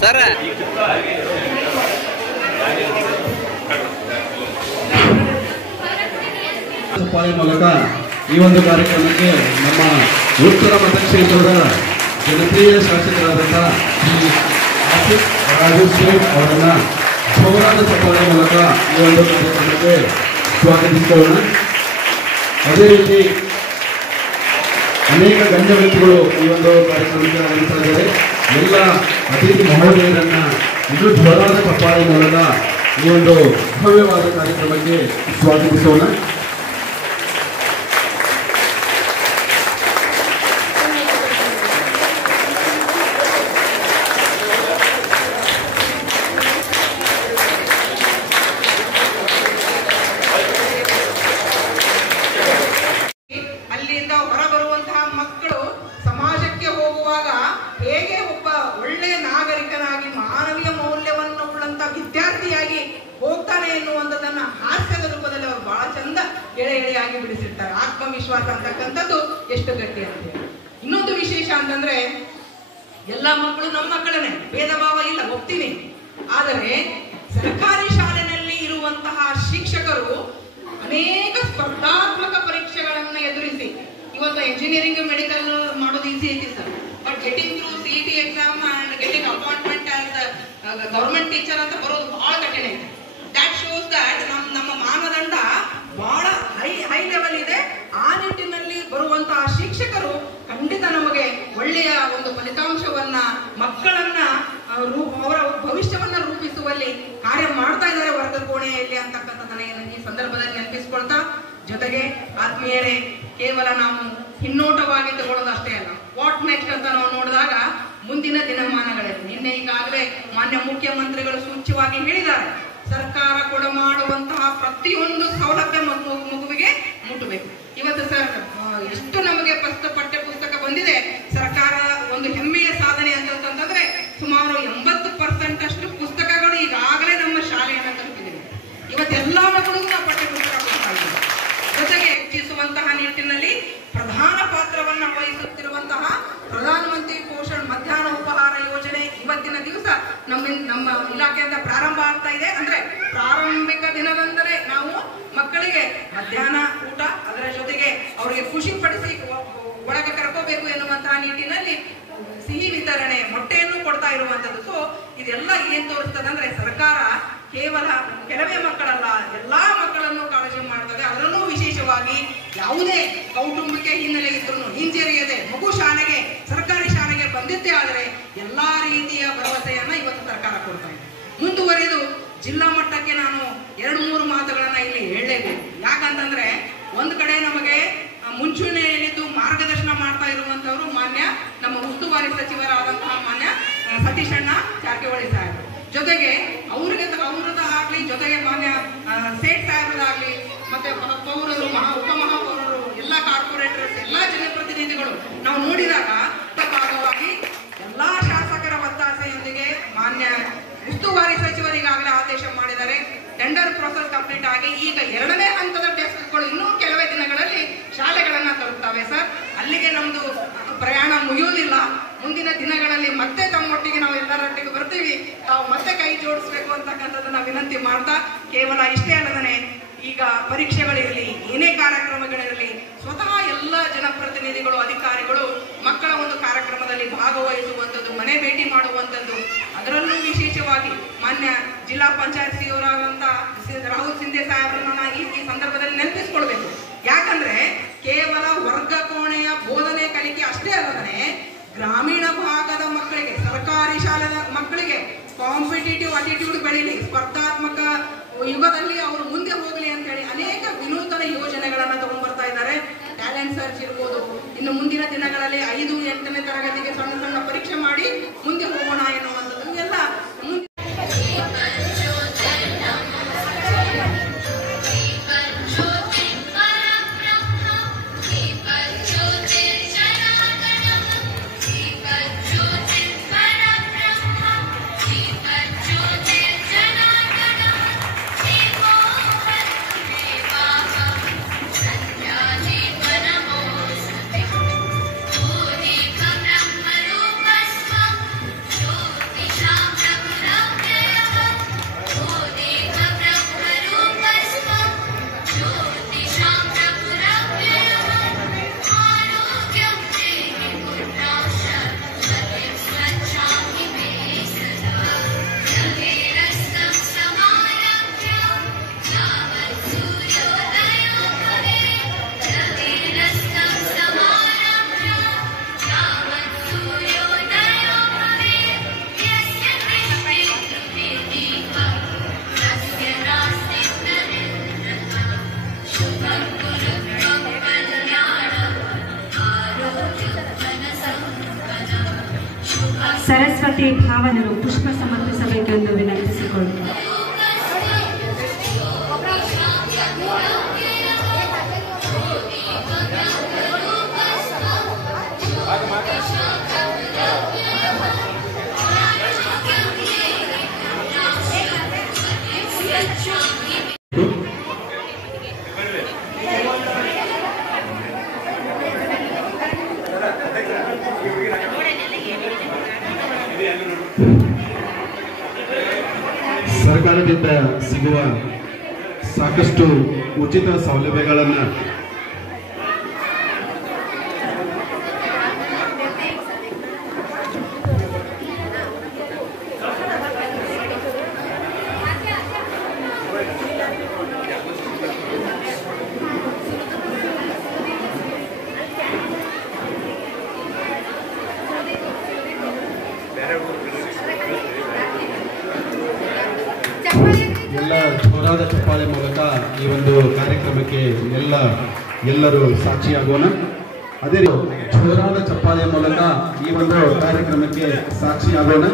Sir ಮೂಲಕ ಈ ಒಂದು ಕಾರ್ಯಕ್ರಮಕ್ಕೆ ನಮ್ಮ ಉತ್ತರ ಮತಕ್ಷೇತ್ರದ ಜನಪ್ರಿಯ ಶಾಸಕರಾದಂತಹ ಶ್ರೀ ಆಸಿಫ್ ರಾಜು ಶೇಖ್ ಅವರನ್ನ ಜೋರಾದ ಚಪ್ಪಾಳೆ ಮೂಲಕ ಈ ಒಂದು ಕಾರ್ಯಕ್ರಮಕ್ಕೆ ಸ್ವಾಗತಿಸಿಕೊಳ್ಳೋಣ. ಅದೇ ರೀತಿ ಅನೇಕ ಗಣ್ಯ ವ್ಯಕ್ತಿಗಳು ಈ ಒಂದು ಕಾರ್ಯಕ್ರಮಕ್ಕೆ ಆಗಮಿಸ್ತಾ ಇದ್ದಾರೆ. ಎಲ್ಲ ಅತಿಥಿ ಮಹೋದಯರನ್ನ ಇನ್ನೂ ಜೋರಾದ ಚಪ್ಪಾಳೆ ಮೂಲಕ ಈ ಒಂದು ಭವ್ಯವಾದ ಕಾರ್ಯಕ್ರಮಕ್ಕೆ ಸ್ವಾಗತಿಸೋಣ. ಎಳೆಯಾಗಿ ಬಿಡಿಸಿರ್ತಾರೆ. ಆತ್ಮವಿಶ್ವಾಸ ಅಂತಕ್ಕಂಥದ್ದು ಎಷ್ಟು ಗಟ್ಟಿ ಅಂತ. ಇನ್ನೊಂದು ವಿಶೇಷ ಅಂತಂದ್ರೆ ಎಲ್ಲ ಮಕ್ಕಳು ನಮ್ಮ ಮಕ್ಕಳನ್ನೇ, ಭೇದ ಭಾವ ಇಲ್ಲ, ಒಪ್ತೀನಿ. ಆದರೆ ಸರ್ಕಾರಿ ಶಾಲೆಯಲ್ಲಿ ಇರುವಂತಹ ಶಿಕ್ಷಕರು ಅನೇಕ ಸ್ಪರ್ಧಾತ್ಮಕ ಪರೀಕ್ಷೆಗಳನ್ನ ಎದುರಿಸಿ, ಇವತ್ತು ಇಂಜಿನಿಯರಿಂಗ್ ಮೆಡಿಕಲ್ ಮಾಡೋದು ಈಸಿ ಐತಿ sir, but getting through CET exam and getting appointment as government teacher ಅಂತ ಬರೋದು ಬಹಳ ಕಠಿಣ ಇದೆ. ದಟ್ ಶೋಸ್ ದಟ್ ನಮ್ಮ ಮಾನದಂಡ ಬಹಳ ಹೈ ಲೆವೆಲ್ ಇದೆ. ಆ ನಿಟ್ಟಿನಲ್ಲಿ ಬರುವಂತಹ ಶಿಕ್ಷಕರು ಖಂಡಿತ ನಮಗೆ ಒಳ್ಳೆಯ ಒಂದು ಫಲಿತಾಂಶವನ್ನ, ಮಕ್ಕಳನ್ನ ಅವರ ಭವಿಷ್ಯವನ್ನ ರೂಪಿಸುವಲ್ಲಿ ಕಾರ್ಯ ಮಾಡ್ತಾ ಇದ್ದಾರೆ ವರ್ಗ ಕೋಣೆಯಲ್ಲಿ ಅಂತಕ್ಕಂಥದ್ದನ್ನ ಈ ಸಂದರ್ಭದಲ್ಲಿ ನೆನಪಿಸ್ಕೊಳ್ತಾ, ಜೊತೆಗೆ ಆತ್ಮೀಯರೇ, ಕೇವಲ ನಾವು ಹಿನ್ನೋಟವಾಗಿ ತಗೊಳ್ಳೋದು ಅಷ್ಟೇ ಅಲ್ಲ, ವಾಟ್ ನೆಕ್ಸ್ಟ್ ಅಂತ ನಾವು ನೋಡಿದಾಗ ಮುಂದಿನ ದಿನಮಾನಗಳಲ್ಲಿ, ನಿನ್ನೆ ಈಗಾಗಲೇ ಮಾನ್ಯ ಮುಖ್ಯಮಂತ್ರಿಗಳು ಸೂಚ್ಯವಾಗಿ ಹೇಳಿದ್ದಾರೆ, ಸರ್ಕಾರ ಕೊಡಮಾಡುವಂತಹ ಪ್ರತಿಯೊಂದು ಸೌಲಭ್ಯ ಮಗುವಿಗೆ ಮುಟ್ಟಬೇಕು. ಇವತ್ತು ಸರ್ ಎಷ್ಟು ನಮಗೆ ಪಠ್ಯ ಪುಸ್ತಕ ಬಂದಿದೆ, ಸರ್ಕಾರ ಒಂದು ಹೆಮ್ಮೆಯ ಸಾಧನೆ ಅಂತಂದ್ರೆ ಸುಮಾರು 80% ಅಷ್ಟು ಪುಸ್ತಕಗಳು ಈಗಾಗಲೇ ನಮ್ಮ ಶಾಲೆಯನ್ನು ತಲುಪಿದೆ. ಇವತ್ತೆಲ್ಲಾ ಮಕ್ಕಳಿಗೂ ನಾವು ಪಠ್ಯ ಪುಸ್ತಕ ಕೊಡ್ತಾ ಇದ್ದೀವಿ. ಜೊತೆಗೆ ಹೆಚ್ಚಿಸುವಂತಹ ನಿಟ್ಟಿನಲ್ಲಿ ಪ್ರಧಾನ ಪಾತ್ರವನ್ನ ವಹಿಸುತ್ತಿರುವಂತಹ ಪ್ರಧಾನಮಂತ್ರಿ ಪೋಷಣ್ ಮಧ್ಯಾಹ್ನ ಉಪಹಾರ ಯೋಜನೆ ಇವತ್ತಿನ ದಿವಸ ನಮ್ಮ ಇಲಾಖೆಯಿಂದ ಪ್ರಾರಂಭ ಆಗ್ತಾ ಇದೆ. ಅಂದ್ರೆ ಪ್ರಾರಂಭಿಕ ದಿನದಂದರೆ ನಾವು ಮಕ್ಕಳಿಗೆ ಮಧ್ಯಾಹ್ನ ಊಟ, ಅದರ ಜೊತೆಗೆ ಅವರಿಗೆ ಖುಷಿ ಪಡಿಸಿ ಒಳಗೆ ಕರ್ಕೋಬೇಕು ಎನ್ನುವಂತಹ ನಿಟ್ಟಿನಲ್ಲಿ ಸಿಹಿ ವಿತರಣೆ, ಮೊಟ್ಟೆಯನ್ನು ಕೊಡ್ತಾ ಇರುವಂತದ್ದು. ಸೊ ಇದೆಲ್ಲ ಏನ್ ತೋರಿಸ್ತದೆ ಅಂದ್ರೆ ಸರ್ಕಾರ ಕೇವಲ ಕೆಲವೇ ಮಕ್ಕಳಲ್ಲ, ಎಲ್ಲಾ ಮಕ್ಕಳನ್ನು ಕಾಳಜಿ ಮಾಡ್ತದೆ. ಅದರಲ್ಲೂ ವಿಶೇಷವಾಗಿ ಯಾವುದೇ ಕೌಟುಂಬಿಕ ಹಿನ್ನೆಲೆ ಇದ್ರೂ ಹಿಂಜರಿಯದೆ ಮಗು ಶಾಲೆಗೆ, ಸರ್ಕಾರಿ ಶಾಲೆಗೆ ಬಂದಿದ್ದೇ ಆದರೆ ಎಲ್ಲಾ ರೀತಿಯ ಭರವಸೆಯನ್ನ ಇವತ್ತು ಸರ್ಕಾರ ಕೊಡ್ತಾ ಇದೆ. ಮುಂದುವರೆದು ಜಿಲ್ಲಾ ಮಟ್ಟಕ್ಕೆ ನಾನು 2-3 ಮಾತುಗಳನ್ನ ಇಲ್ಲಿ ಹೇಳಲೇಬೇಕು. ಯಾಕಂತಂದ್ರೆ ಒಂದ್ ಕಡೆ ನಮಗೆ ಮುಂಚೂಣಿಯಲ್ಲಿದ್ದು ಮಾರ್ಗದರ್ಶನ ಮಾಡ್ತಾ ಇರುವಂತವರು ಮಾನ್ಯ ನಮ್ಮ ಉಸ್ತುವಾರಿ ಸಚಿವರಾದಂತಹ ಮಾನ್ಯ ಸತೀಶಣ್ಣ ಜಾರಕಿಹೊಳಿ ಸಾಹೇಬರು, ಜೊತೆಗೆ ಅವರದ ಆಗ್ಲಿ, ಜೊತೆಗೆ ಮಾನ್ಯ ಸೇಠ್ ಸಾಹೇಬ್ರದಾಗ್ಲಿ, ಮತ್ತೆ ಪೌರರು, ಉಪಮಹಾಪೌರರು, ಎಲ್ಲಾ ಕಾರ್ಪೊರೇಟರ್ಸ್, ಎಲ್ಲಾ ಜನಪ್ರತಿನಿಧಿಗಳು ನಾವು ನೋಡಿದಾಗ ಭಾಗವಾಗಿ ಎಲ್ಲಾ ಶಾಸಕರ ಒತ್ತಾಸೆಯೊಂದಿಗೆ ಮಾನ್ಯ ಉಸ್ತುವಾರಿ ಸಚಿವರು ಈಗಾಗಲೇ ಆದೇಶ ಮಾಡಿದ್ದಾರೆ. ಟೆಂಡರ್ ಪ್ರೊಸೆಸ್ ಕಂಪ್ಲೀಟ್ ಆಗಿ ಈಗ 2ನೇ ಹಂತದ ಡೆಸ್ಕ್ಗಳು ಇನ್ನೂ ಕೆಲವೇ ದಿನಗಳಲ್ಲಿ ಶಾಲೆಗಳನ್ನ ತಲುಪ್ತವೆ ಸರ್. ಅಲ್ಲಿಗೆ ನಮ್ದು ಪ್ರಯಾಣ ಮುಗಿಯುವುದಿಲ್ಲ. ಮುಂದಿನ ದಿನಗಳಲ್ಲಿ ಮತ್ತೆ ತಮ್ಮೊಟ್ಟಿಗೆ ನಾವು ಎಲ್ಲರೊಟ್ಟಿಗೆ ಬರ್ತೀವಿ. ತಾವು ಮತ್ತೆ ಕೈ ಜೋಡಿಸ್ಬೇಕು ಅಂತಕ್ಕಂಥದ್ದನ್ನ ವಿನಂತಿ ಮಾಡ್ತಾ, ಕೇವಲ ಇಷ್ಟೇ ಅಲ್ಲದೇ ಈಗ ಪರೀಕ್ಷೆಗಳಿರಲಿ, ಏನೇ ಕಾರ್ಯಕ್ರಮಗಳಿರಲಿ, ಸ್ವತಃ ಎಲ್ಲ ಜನಪ್ರತಿನಿಧಿಗಳು, ಅಧಿಕಾರಿಗಳು ಮಕ್ಕಳ ಒಂದು ಕಾರ್ಯಕ್ರಮದಲ್ಲಿ ಭಾಗವಹಿಸುವಂಥದ್ದು, ಮನೆ ಭೇಟಿ ಮಾಡುವಂಥದ್ದು, ಅದರಲ್ಲೂ ವಿಶೇಷವಾಗಿ ಮಾನ್ಯ ಜಿಲ್ಲಾ ಪಂಚಾಯತ್ ಸಿಒರಾದಂತ ರಾಹುಲ್ ಸಿಂಧೆ ಸಾಹೇಬ್ರನ್ನ ಈ ಸಂದರ್ಭದಲ್ಲಿ ನೆನಪಿಸ್ಕೊಳ್ಬೇಕು. ಯಾಕಂದ್ರೆ ಕೇವಲ ವರ್ಗ ಕೋಣೆಯ ಬೋಧನೆ ಕಲಿಕೆ ಅಷ್ಟೇ ಅಲ್ಲದೆ ಗ್ರಾಮೀಣ ಭಾಗದ ಮಕ್ಕಳಿಗೆ, ಸರ್ಕಾರಿ ಶಾಲೆಯ ಮಕ್ಕಳಿಗೆ ಕಾಂಪಿಟೇಟಿವ್ ಅಟಿಟ್ಯೂಡ್ ಬೆಳೀಲಿ, ಸ್ಪರ್ಧಾತ್ಮಕ ಯುಗದಲ್ಲಿ ಅವರು ಮುಂದೆ ಹೋಗಲಿ ಅಂತ ಹೇಳಿ ಅನೇಕ ವಿನೂತನ ಯೋಜನೆಗಳನ್ನ ತಗೊಂಡ್ ಬರ್ತಾ ಇದ್ದಾರೆ. ಟ್ಯಾಲೆಂಟ್ ಸರ್ಚ್ ಇರ್ಬೋದು, ಇನ್ನು ಮುಂದಿನ ದಿನಗಳಲ್ಲಿ 5-8ನೇ ತರಗತಿಗೆ ಸಣ್ಣ ಪರೀಕ್ಷೆ ಮಾಡಿ ಮುಂದೆ ಹೋಗೋಣ ಎನ್ನುವಂಥದ್ದು ಎಲ್ಲ Oh ದೇಶಭಕ್ತಿ ಭಾವನೆರು ಪುಷ್ಪ ಸಮರ್ಪಿಸಬೇಕೆಂದು ವಿನಂತಿಸಿಕೊಳ್ಳುತ್ತೇನೆ. ಸರ್ಕಾರದಿಂದ ಸಿಗುವ ಸಾಕಷ್ಟು ಉಚಿತ ಸೌಲಭ್ಯಗಳನ್ನು ಎಲ್ಲ ಜೋರಾದ ಚಪ್ಪಾಳೆ ಮೂಲಕ ಈ ಒಂದು ಕಾರ್ಯಕ್ರಮಕ್ಕೆ ಎಲ್ಲರೂ ಸಾಕ್ಷಿಯಾಗೋಣ. ಅದೇ ಜೋರಾದ ಚಪ್ಪಾಳೆ ಮೂಲಕ ಈ ಒಂದು ಕಾರ್ಯಕ್ರಮಕ್ಕೆ ಸಾಕ್ಷಿಯಾಗೋಣ.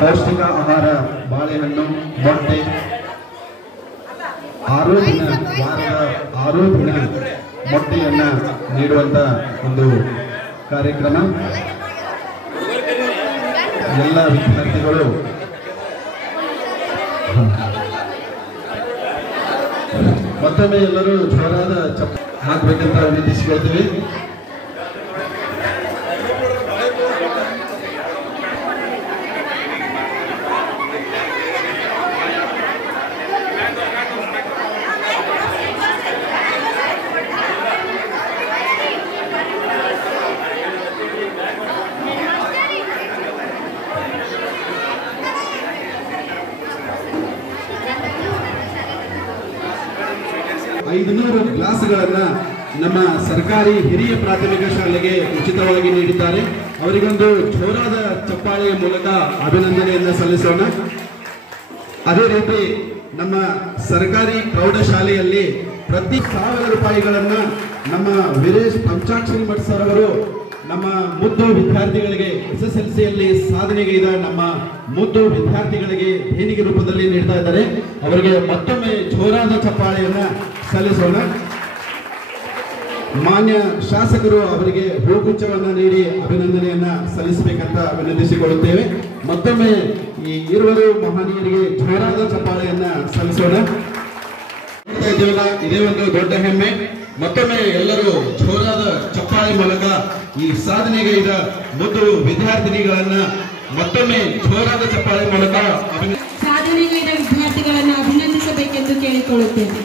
ಪೌಷ್ಟಿಕ ಆಹಾರ, ಬಾಳೆಹಣ್ಣು, ಮೊಟ್ಟೆ, 6 ದಿನ ವಾರದ 6 ದಿನ ಮೊಟ್ಟೆಯನ್ನ ನೀಡುವಂತ ಒಂದು ಕಾರ್ಯಕ್ರಮ. ಎಲ್ಲ ವಿದ್ಯಾರ್ಥಿಗಳು ಮತ್ತೊಮ್ಮೆ ಎಲ್ಲರೂ ಜೋರಾದ ಚಪ್ಪಾಳೆ ಹಾಕಬೇಕಂತ ವಿನಂತಿಸಿಕೊಳ್ತೀವಿ. ಗ್ಲಾಸ್ಗಳನ್ನ ನಮ್ಮ ಸರ್ಕಾರಿ ಹಿರಿಯ ಪ್ರಾಥಮಿಕ ಶಾಲೆಗೆ ಉಚಿತವಾಗಿ ನೀಡಿದ್ದಾರೆ. ಅವರಿಗೊಂದು ಜೋರಾದ ಚಪ್ಪಾಳೆಯ ಮೂಲಕ ಅಭಿನಂದನೆಯನ್ನು ಸಲ್ಲಿಸೋಣ. ಅದೇ ರೀತಿ ನಮ್ಮ ಸರ್ಕಾರಿ ಪ್ರೌಢಶಾಲೆಯಲ್ಲಿ ಪ್ರತಿ 1000 ರೂಪಾಯಿಗಳನ್ನ ನಮ್ಮ ವೀರೇಶ್ ಪಂಚಾಕ್ಷರಿ ಮಠ್ ಸರ್ ಅವರು ನಮ್ಮ ಮುದ್ದು ವಿದ್ಯಾರ್ಥಿಗಳಿಗೆ SSLCಯಲ್ಲಿ ಸಾಧನೆಗೈದ ನಮ್ಮ ಮುದ್ದು ವಿದ್ಯಾರ್ಥಿಗಳಿಗೆ ದೇಣಿಗೆ ರೂಪದಲ್ಲಿ ನೀಡ್ತಾ ಇದ್ದಾರೆ. ಅವರಿಗೆ ಮತ್ತೊಮ್ಮೆ ಜೋರಾದ ಚಪ್ಪಾಳೆಯನ್ನ ಸಲ್ಲಿಸೋಣ. ಮಾನ್ಯ ಶಾಸಕರು ಅವರಿಗೆ ಹೂಗುಚ್ಛವನ್ನು ನೀಡಿ ಅಭಿನಂದನೆಯನ್ನ ಸಲ್ಲಿಸಬೇಕಂತ ವಿನಂತಿಸಿಕೊಳ್ಳುತ್ತೇವೆ. ಮತ್ತೊಮ್ಮೆ ಈ ಇರುವರು ಮಹನೀಯರಿಗೆ ಜೋರಾದ ಚಪ್ಪಾಳೆಯನ್ನ ಸಲ್ಲಿಸೋಣ. ಇದೇ ಒಂದು ದೊಡ್ಡ ಹೆಮ್ಮೆ. ಮತ್ತೊಮ್ಮೆ ಎಲ್ಲರೂ ಜೋರಾದ ಚಪ್ಪಾಳೆ ಮೂಲಕ ಈ ಸಾಧನೆಗೈದ ಮುದ್ದು ವಿದ್ಯಾರ್ಥಿನಿಗಳನ್ನ ಮತ್ತೊಮ್ಮೆ ಜೋರಾದ ಚಪ್ಪಾಳೆ ಮೂಲಕ ಸಾಧನೆಗೈದ ವಿದ್ಯಾರ್ಥಿಗಳನ್ನ ಅಭಿನಂದಿಸಬೇಕೆಂದು ಕೇಳಿಕೊಳ್ಳುತ್ತೇನೆ.